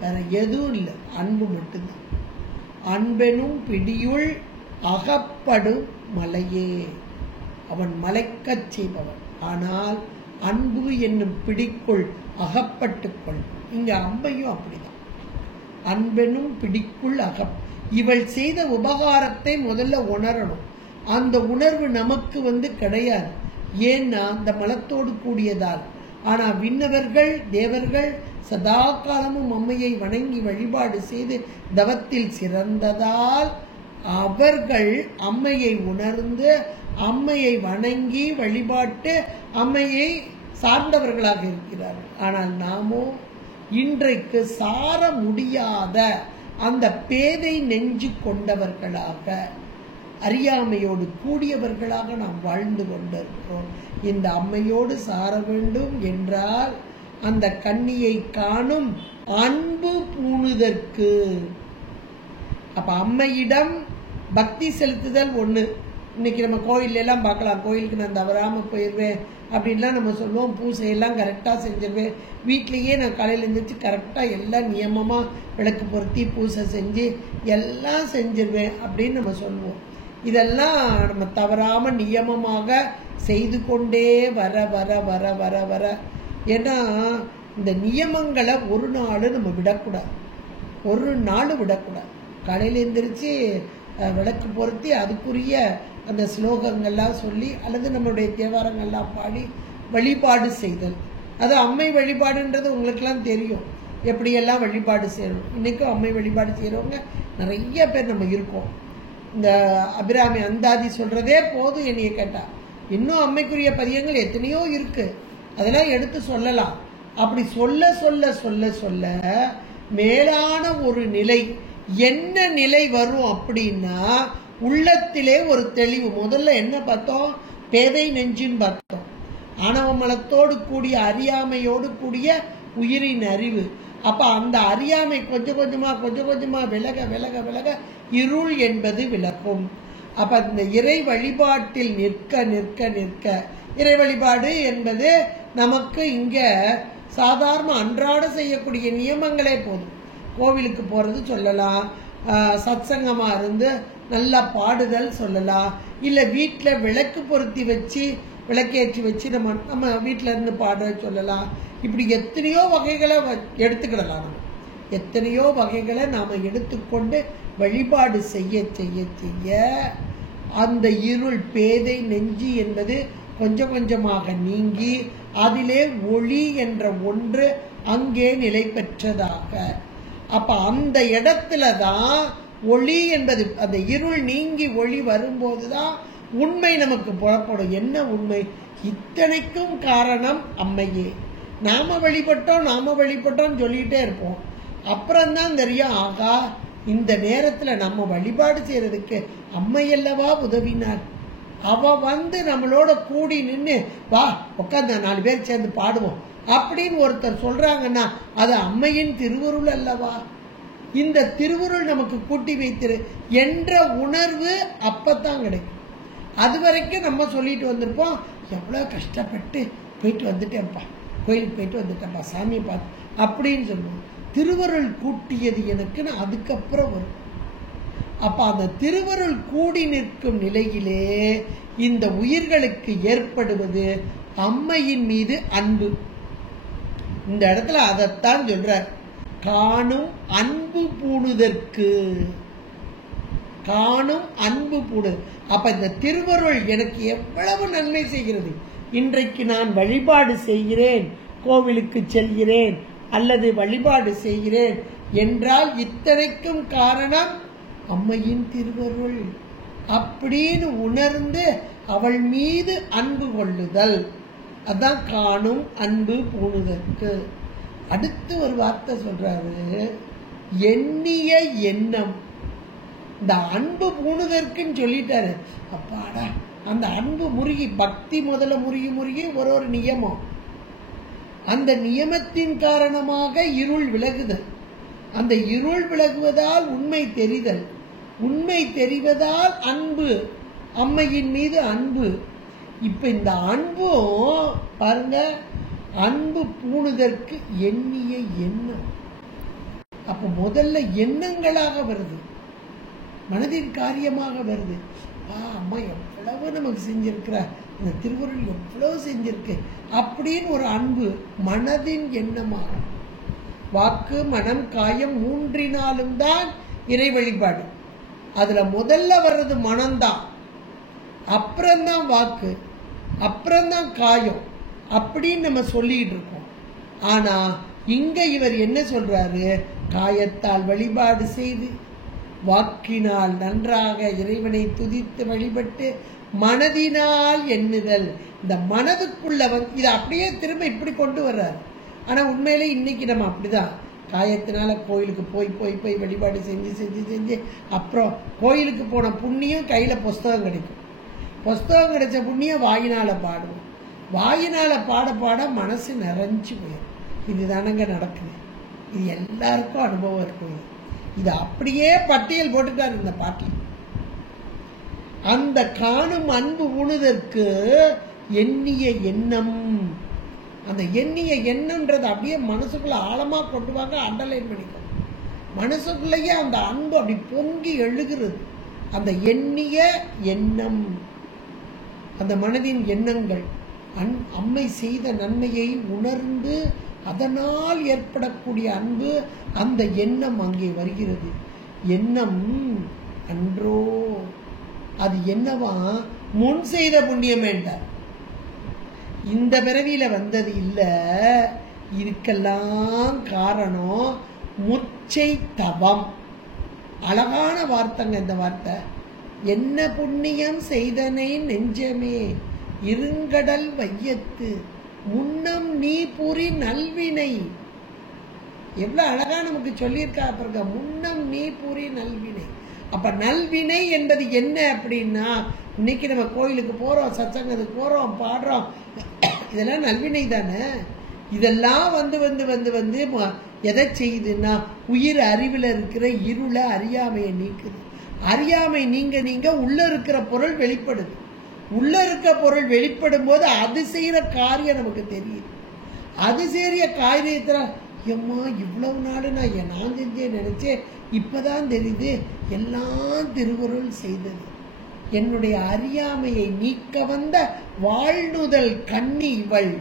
வேற எதுவும் இல்லை, அன்பு மட்டும்தான். அன்பெனும் பிடியுள் அகப்படும் மலையே, அவன் மலைக்கச் செய்பவன். ஆனால் அன்பு என்னும் பிடிக்குள் அகப்பட்டுக்கொள். இங்க அம்மையும் அப்படிதான், அன்பெனும் பிடிக்குள் இவள் செய்த உபகாரத்தை முதல்ல உணரணும். அந்த உணர்வு நமக்கு கிடையாது. ஏன்னா அந்த மலத்தோடு கூடியதால். ஆனா விண்ணவர்கள் தேவர்கள் சதா காலமும் அம்மையை வணங்கி வழிபாடு செய்து தவத்தில் சிறந்ததால் அவர்கள் அம்மையை உணர்ந்து அம்மையை வணங்கி வழிபாட்டு அம்மையை சார்ந்தவர்களாக இருக்கிறார்கள். ஆனால் நாமோ இன்றைக்கு சார முடியாத அந்த பேதை நெஞ்சு கொண்டவர்களாக, அறியாமையோடு கூடியவர்களாக நாம் வாழ்ந்து கொண்டிருக்கிறோம். இந்த அம்மையோடு சார வேண்டும் என்றால் அந்த கன்னியை காணும் அன்பு பூணுதற்கு. அப்ப அம்மையிடம் பக்தி செலுத்துதல் ஒண்ணு. இன்னைக்கு நம்ம கோயில்ல எல்லாம் பார்க்கலாம், கோயிலுக்கு நான் தவறாம போயிடுவேன் அப்படின்லாம் நம்ம சொல்லுவோம். பூசையெல்லாம் கரெக்டாக செஞ்சிருவேன். வீட்லேயே நான் காலையில் எழுந்திரிச்சு கரெக்டாக எல்லாம் நியமமாக விளக்கு பொருத்தி பூசை செஞ்சு எல்லாம் செஞ்சிருவேன் அப்படின்னு நம்ம சொல்லுவோம். இதெல்லாம் நம்ம தவறாமல் நியமமாக செய்து கொண்டே வர வர வர வர வர, ஏன்னா இந்த நியமங்களை ஒரு நாள் நம்ம விடக்கூடாது, ஒரு நாள் விடக்கூடாது. காலையில் எழுந்திரிச்சு விளக்கு பொருத்தி அதுக்குரிய அந்த ஸ்லோகங்கள்லாம் சொல்லி அல்லது நம்மளுடைய தேவாரங்கள்லாம் பாடி வழிபாடு செய்தல். அது அம்மை வழிபாடுன்றது உங்களுக்கெல்லாம் தெரியும், எப்படியெல்லாம் வழிபாடு செய்யணும். இன்னைக்கும் அம்மை வழிபாடு செய்கிறவங்க நிறைய பேர் நம்ம இருக்கோம். இந்த அபிராமி அந்தாதி சொல்றதே போதும் என்னைய கேட்டா. இன்னும் அம்மைக்குரிய பதியங்கள் எத்தனையோ இருக்கு, அதெல்லாம் எடுத்து சொல்லலாம். அப்படி சொல்ல சொல்ல சொல்ல சொல்ல மேலான ஒரு நிலை, என்ன நிலை வரும் அப்படின்னா உள்ளத்திலே ஒரு தெளிவு. முதல்ல என்ன பார்த்தோம்? பேதை நெஞ்சின் பார்த்தோம். ஆணவ மலத்தோடு கூடிய அறியாமையோடு கூடிய உயிரின் அறிவு. அப்ப அந்த அறியாமை கொஞ்சம் கொஞ்சமா விலக விலக விலக இருள் என்பது விலகும். அப்ப இந்த இறை வழிபாட்டில் நிற்க நிற்க நிற்க, இறை வழிபாடு என்பது நமக்கு இங்க சாதாரண அன்றாட செய்யக்கூடிய நியமங்களே போதும். கோவிலுக்கு போறது சொல்லலாம், சத்சங்கமா இருந்து நல்லா பாடுதல் சொல்லலாம், இல்ல வீட்டில் விளக்கு பொருத்தி வச்சு விளக்கேற்றி வச்சு நம்ம வீட்டில இருந்து பாட சொல்லலாம். இப்படி எத்தனையோ வகைகளை எடுத்துக்கிடலாம். நம்ம எத்தனையோ வகைகளை நாம எடுத்துக்கொண்டு வழிபாடு செய்ய செய்ய செய்ய அந்த இருள் பேதை நெஞ்சு என்பது கொஞ்சம் கொஞ்சமாக நீங்கி அதிலே ஒளி என்ற ஒன்று அங்கே நிலை பெற்றதாக. அப்ப அந்த இடத்துல தான் ஒளி என்பது, அந்த இருள் நீங்கி ஒளி வரும்போதுதான் உண்மை நமக்கு புறப்படும். என்ன உண்மை? இத்தனைக்கும் காரணம் அம்மையே. நாம வழிபட்டோம் சொல்லிட்டே இருப்போம். அப்புறம்தான் தெரியும், ஆகா இந்த நேரத்துல நம்ம வழிபாடு செய்யறதுக்கு அம்மையல்லவா உதவினார். அவ நம்மளோட கூடி நின்று வா உட்காந்து 4 பேர் சேர்ந்து பாடுவோம் அப்படின்னு ஒருத்தர் சொல்றாங்கன்னா அது அம்மையின் திருவருள் அல்லவா. இந்த திருவருள் நமக்கு கூட்டி வைத்திரு என்ற உணர்வு அப்பதான் கிடைக்கும். அது வரைக்கும் நம்ம சொல்லிட்டு வந்திருப்போம், எவ்வளவு கஷ்டப்பட்டு போயிட்டு வந்துட்டேன்ப்பா, கோயிலுக்கு போயிட்டு வந்துட்டப்பா சாமியை பார்த்து அப்படின்னு சொல்லுவோம். திருவருள் கூட்டியது எனக்குன்னு அதுக்கப்புறம் வரும். அப்ப அந்த திருவருள் கூடி நிற்கும் நிலையிலே இந்த உயிர்களுக்கு ஏற்படுவது அம்மையின் மீது அன்பு. இந்த இடத்துல அதைத்தான் சொல்றார், காணும் அன்பு பூணுதற்கு. காணும் அன்பு பூணு. அப்ப இந்த திருவருள் எனக்கு எவ்வளவு நன்மை செய்கிறது. இன்றைக்கு நான் வழிபாடு செய்கிறேன், கோவிலுக்கு செல்கிறேன் அல்லது வழிபாடு செய்கிறேன் என்றால் இத்தனைக்கும் காரணம் அம்மையின் திருவருள் அப்படின்னு உணர்ந்து அவள் மீது அன்பு கொள்ளுதல். அதான் காணும் அன்பு பூணுதற்கு. அடுத்து ஒரு வார்த்தை சொல்றாரு, எண்ணிய எண்ணம். இந்த அன்பு பூணுதற்குன்னு சொல்லிட்டாரு. அப்பாடா, அந்த அன்பு முருகி பக்தி முதல்ல முருகி ஒரு நியமம். அந்த நியமத்தின் காரணமாக இருள் விலகுதல். அந்த இருள் விலகுவதால் உண்மை தெரிதல். உண்மை தெரிவதால் அன்பு, அம்மையின் மீது அன்பு. இப்ப இந்த அன்பும் பாருங்க, அன்பு பூணுதற்கு எண்ணிய எண்ணம். அப்ப முதல்ல எண்ணங்களாக வருது, மனதின் காரியமாக வருது. அம்மா எவ்வளவு நமக்கு செஞ்சிருக்கிறா, இந்த திருவருள் எவ்வளவு செஞ்சிருக்கு அப்படின்னு ஒரு அன்பு மனதின் எண்ணமாக. வாக்கு மனம் காயம் மூன்றினாலும் தான் இறை வழிபாடு. அதுல முதல்ல வர்றது மனம்தான், அப்புறம்தான் வாக்கு, அப்புறம்தான் காயம் அப்படின்னு நம்ம சொல்லிட்டு இருக்கோம். ஆனா இங்க இவர் என்ன சொல்றாரு, காயத்தால் வழிபாடு செய்து வாக்கினால் நன்றாக இறைவனை துதித்து வழிபட்டு மனதினால் எண்ணுதல். இந்த மனதுக்குள்ள இதை அப்படியே திரும்ப இப்படி கொண்டு வர்றாரு. ஆனா உண்மையிலே இன்னைக்கு நம்ம அப்படிதான், காயத்தினால கோயிலுக்கு போய் வழிபாடு செஞ்சு அப்புறம் கோயிலுக்கு போன புண்ணியம் கையில புஸ்தகம் கிடைக்கும். புஸ்தகம் கிடைச்ச புண்ணியம் வாயினால பாடுவோம். வாயினால பாட மனசு நிறைஞ்சு போயிடும். இதுதானங்க நடக்குது. இது எல்லாருக்கும் அனுபவம் இருக்கும். இது அப்படியே பட்டியல் போட்டுட்டார் இந்த பாட்டில். அந்த காணும் அன்பு உணுதற்கு எண்ணிய எண்ணம். அந்த எண்ணிய எண்ணம்ன்றது அப்படியே மனசுக்குள்ள ஆழமா கொண்டு வாங்க, அண்டர்லைன் பண்ணிக்கும். மனசுக்குள்ளேயே அந்த அன்பு அப்படி பொங்கி எழுகிறது. அந்த எண்ணிய எண்ணம், அந்த மனதின் எண்ணங்கள், அம்மை செய்த நன்மையை உணர்ந்து அதனால் ஏற்படக்கூடிய அன்பு, அந்த எண்ணம் அங்கே வருகிறது. எண்ணம் அன்றோ, அது என்னவா, முன் செய்த புண்ணியம் வேண்டாம், இந்த பிறவியில வந்தது இல்ல. இதுக்கெல்லாம் காரணம் முச்சை தவம். அழகான வார்த்தைங்க இந்த வார்த்தை. என்ன புண்ணியம் செய்தனை நெஞ்சமே இருங்கடல் வையத்து முன்னம் நீ புரி நல்வினை. எவ்வளவு அழகா நமக்கு சொல்லியிருக்கா பாருங்க, முன்னம் நீ புரி நல்வினை. அப்ப நல்வினை என்பது என்ன அப்படின்னா, இன்னைக்கு நம்ம கோயிலுக்கு போறோம், சத்சங்கத்துக்கு போறோம், பாடுறோம், இதெல்லாம் நல்வினை தானே. இதெல்லாம் வந்து எதை செய்யுதுன்னா, உயிர் அறிவில் இருக்கிற இருளை அறியாமையை நீக்குது. அறியாமை நீங்க உள்ள இருக்கிற பொருள் வெளிப்படுது. உள்ள இருக்க பொருள் வெளிப்படும் போது அது செய்யற காரியம் நமக்கு தெரியுது. அது செய்ய காரியத்துல எம்மா இவ்வளவு நாடு நான் செஞ்சேன் நினைச்சேன், இப்பதான் தெரியுது எல்லாம் திருவருள் செய்தது. என்னுடைய அறியாமையை நீக்க வந்த வாழ்நுதல் கண்ணி இவள்.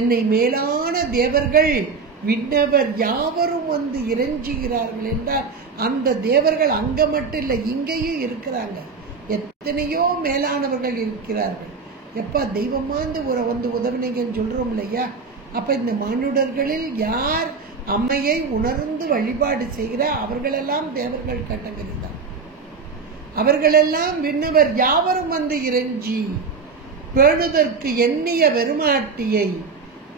என்னை மேலான தேவர்கள் விண்ணவர் யாவரும் வந்து இறைஞ்சுகிறார்கள் என்றால், அந்த தேவர்கள் அங்க மட்டும் இல்லை, இங்கேயும் இருக்கிறாங்க. எத்தனையோ மேலானவர்கள் இருக்கிறார்கள். எப்ப தெய்வமாந்து வந்து உதவினீங்கன்னு சொல்றோம் இல்லையா. அப்ப இந்த மானுடர்களில் யார் அம்மையை உணர்ந்து வழிபாடு செய்கிற அவர்களெல்லாம் தேவர்கள் கேட்டகரி தான். அவர்களெல்லாம் விண்ணவர் யாவரும் வந்து இறைஞ்சி பேணுதற்கு எண்ணிய வெறுமாட்டியை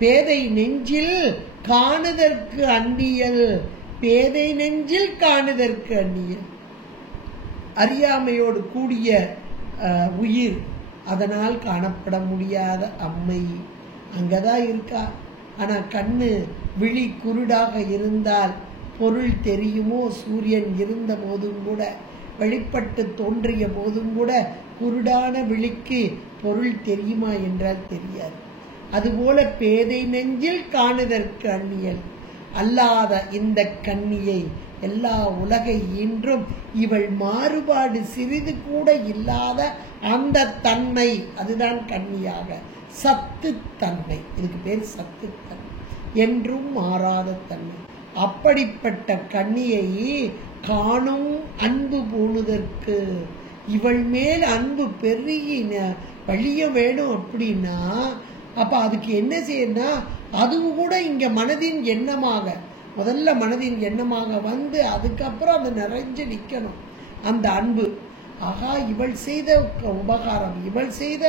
பேதை நெஞ்சில் காணுதற்கு அந்நியல். பேதை நெஞ்சில் காணுதற்கு அந்நியல். அறியாமையோடு கூடிய உயிர், அதனால் காணப்பட முடியாத அம்மை அங்கதான் இருக்கா. ஆனா கண்ணு விழி குருடாக இருந்தால் பொருள் தெரியுமோ? சூரியன் இருந்த போதும் கூட, வெளிப்பட்டு தோன்றிய போதும் கூட குருடான விழிக்கு பொருள் தெரியுமா என்றால் தெரியாது. அதுபோல பேதை நெஞ்சில் காணுதற்கு அந்நியல் அல்லாத இந்த கன்னியை எல்லா உலகை இன்றும் இவள் மாறுபாடு சிறிது கூட இல்லாத அந்த தன்மை, அதுதான் கன்னியாக சத்து தன்மை. இதுக்கு பேர் சத்து தன்மை, என்றும் மாறாத தன்மை. அப்படிப்பட்ட கன்னியை காணும் அன்பு பூணுதற்கு, இவள் மேல் அன்பு பெருகி வழிய வேணும் அப்படின்னா அப்ப அதுக்கு என்ன செய்யணும்னா, அதுவும் கூட இங்க மனதின் எண்ணமாக, முதல்ல மனதின் எண்ணமாக வந்து அதுக்கப்புறம் அது நிறைஞ்சு நிற்கணும் அந்த அன்பு. ஆகா, இவள் செய்த உபகாரம், இவள் செய்த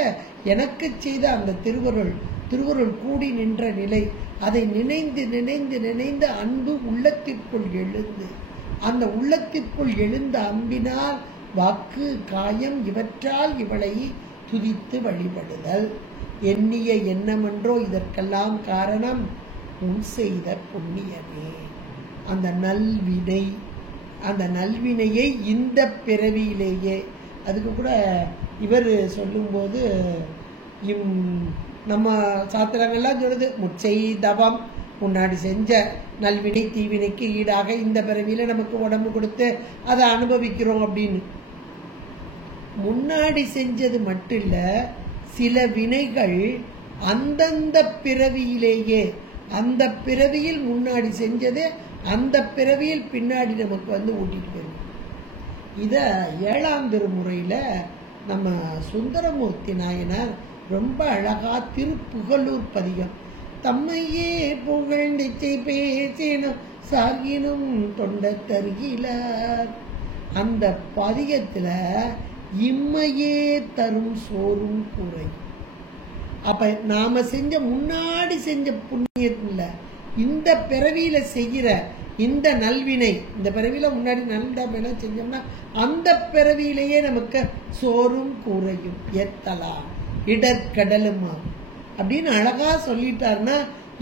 எனக்கு செய்த அந்த திருவருள் கூடி நின்ற நிலை, அதை நினைந்து நினைந்து நினைந்து அன்பு உள்ளத்திற்குள் எழுந்து, அந்த உள்ளத்திற்குள் எழுந்த அன்பினால் வாக்கு காயம் இவற்றால் இவளை துதித்து வழிபடுதல். எண்ணிய எண்ணமன்றோ இதற்கெல்லாம் காரணம் உன் செய்த புண்ணியமே. அந்த நல்வினை, அந்த நல்வினையை இந்த பிறவியிலேயே, அதுக்கு கூட இவர் சொல்லும்போது நம்ம சாத்திரங்கள்லாம் சொல்லுது, முச்சை தவம் முன்னாடி செஞ்ச நல்வினை தீவினைக்கு ஈடாக இந்த பிறவியில நமக்கு உடம்பு கொடுத்து அதை அனுபவிக்கிறோம் அப்படின்னு. முன்னாடி செஞ்சது மட்டும் இல்ல, சில வினைகள் அந்தந்த பிறவியிலேயே, அந்த பிறவியில் முன்னாடி செஞ்சது அந்த பிறவியில் பின்னாடி நமக்கு வந்து ஊட்டிட்டு போயிடும். இத 7ஆம் திருமுறையில நம்ம சுந்தரமூர்த்தி நாயனார் ரொம்ப அழகா திருப்புகலூர் பதிகம், தம்மையே புகழ்ந்திச்சை பேசினும் சாகினும் தொண்ட தருகிலார், அந்த பதிகத்துல இம்மையே தரும் சோறும் கூரை. அப்ப நாம செஞ்ச முன்னாடி செஞ்ச புண்ணியத்துல இந்த பிறவியில செய்கிற இந்த நல்வினை, இந்த பிறவியில முன்னாடி நல்ல செஞ்சோம்னா அந்த பிறவியிலேயே நமக்கு சோறும் கூரையும் ஏத்தலாம் இடர்கடலுமா அப்படின்னு அழகா சொல்லிட்டாருன்னா,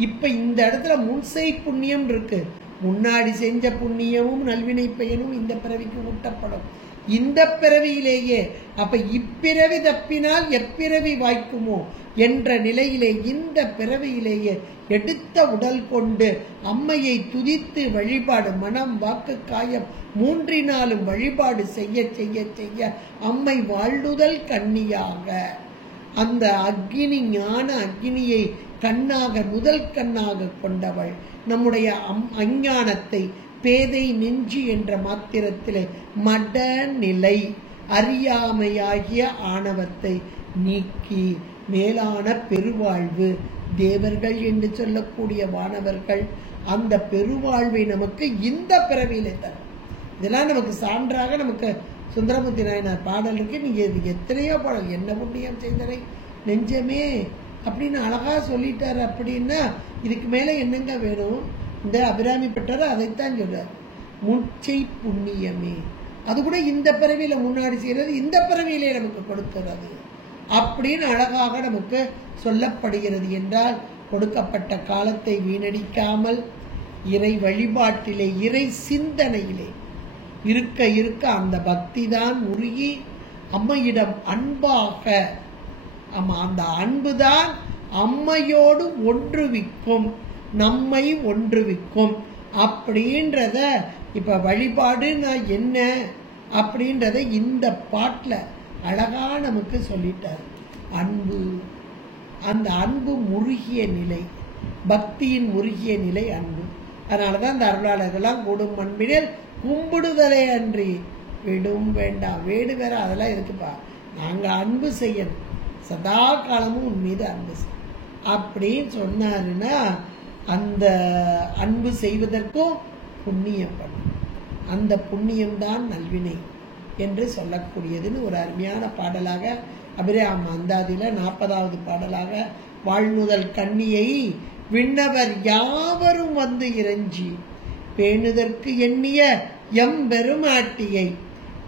இப்ப இந்த இடத்துல முன்சை புண்ணியம் இருக்கு, முன்னாடி செஞ்ச புண்ணியமும் நல்வினை பயனும் இந்த பிறவிக்கு ஊட்டப்படும் இந்த பிறவியிலேயே. அப்ப இப்பிறவி தப்பினால் எப்பிறவி வாய்க்குமோ என்ற நிலையிலே இந்த பிறவியிலேயே எடுத்த உடல் கொண்டு அம்மையை துதித்து வழிபாடு, மனம் வாக்கு காயம் மூன்றினாலும் வழிபாடு செய்ய செய்ய செய்ய அம்மை வாழ்டுதல் கன்னியாக, அந்த அக்னி ஞான அக்னியை கண்ணாக முதல் கண்ணாக கொண்டவள் நம்முடைய அஞ்ஞானத்தை பேதை நெஞ்சு என்ற மாத்திரத்திலே மடநிலை அறியாமையாகிய ஆணவத்தை நீக்கி மேலான பெருவாழ்வு, தேவர்கள் என்று சொல்லக்கூடிய வானவர்கள் அந்த பெருவாழ்வை நமக்கு இந்த பிறவியிலே தரும். இதெல்லாம் நமக்கு சான்றாக நமக்கு சுந்தரமூர்த்தி நாயனார் பாடல் இருக்கு. நீங்க எத்தனையோ பாடல், என்ன புண்ணியம் செய்தனை நெஞ்சமே அப்படின்னு அழகா சொல்லிட்டாரு. அப்படின்னா இதுக்கு மேல என்னங்க வேணும்? இந்த அபிராமி பெற்றாரு அதைத்தான் சொல்றாரு, முச்சை புண்ணியமே. அது கூட இந்த பிறவியில முன்னாடி செய்யறது இந்த பிறவியிலே நமக்கு கொடுக்கிறது அப்படின்னு அழகாக நமக்கு சொல்லப்படுகிறது. என்றால் கொடுக்கப்பட்ட காலத்தை வீணடிக்காமல் இறை வழிபாட்டிலே இறை சிந்தனையிலே இருக்க இருக்க அந்த பக்தி தான் உருகி அம்மையிடம் அன்பாக, அந்த அன்புதான் அம்மையோடு ஒன்றுவிக்கும், நம்மை ஒன்றுவிக்கும். அப்படின்றத இப்ப வழிபாடுன்னா என்ன அப்படின்றத இந்த பாட்டுல அழகா நமக்கு சொல்லிட்டார். அன்பு, அந்த அன்பு முருகிய நிலை, பக்தியின் முருகிய நிலை அன்பு. அதனாலதான் அந்த அருளாளர்கள்லாம் கூடும் அன்பினில் கும்பிடுதலே அன்றி விடும் வேண்டாம். வேடு வேற அதெல்லாம் இருக்குப்பா, நாங்க அன்பு செய்யணும், சதா காலமும் உன் மீது அன்பு அப்படின்னு சொன்னாருன்னா அந்த அன்பு செய்வதற்கும் புண்ணியம் பண்ணும். அந்த புண்ணியம்தான் நல்வினை என்று சொல்லக்கூடியதுன்னு ஒரு அருமையான பாடலாக அபிராம அந்தாதியில 40வது பாடலாக, வாழ்முதல் கன்னியை விண்ணவர் யாவரும் வந்து இறைஞ்சி பேணுதற்கு எண்ணிய எம்பெருமாட்டியை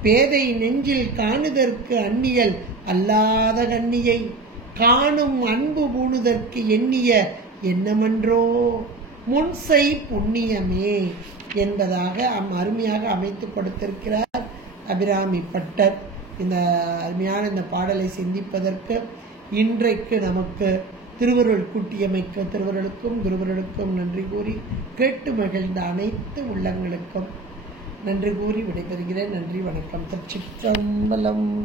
பேதை நெஞ்சில் காணுதற்கு அந்நியல் அல்லாத கன்னியை காணும் அன்பு பூணுதற்கு எண்ணிய என்னமன்றோ முன்சை புண்ணியமே என்பதாக அருமையாக அமைத்து கொடுத்திருக்கிறார் அபிராமி பட்டர். இந்த அருமையான இந்த பாடலை சிந்திப்பதற்கு இன்றைக்கு நமக்கு திருவருள் கூட்டியமைக்க திருவருளுக்கும் குருவருளுக்கும் நன்றி கூறி கேட்டு மகிழ்ந்த அனைத்து உள்ளங்களுக்கும் நன்றி கூறி விடைபெறுகிறேன். நன்றி, வணக்கம். திருச்சிற்றம்பலம்.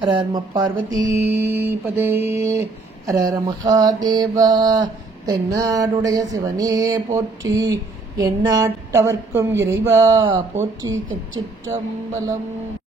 ஹர ஹர பார்வதி பதே, ஹர ஹர மகாதேவா. தென்னாடுடைய சிவனே போற்றி, எந்நாட்டவர்க்கும் இறைவா போற்றி. திருச்சிற்றம்பலம்.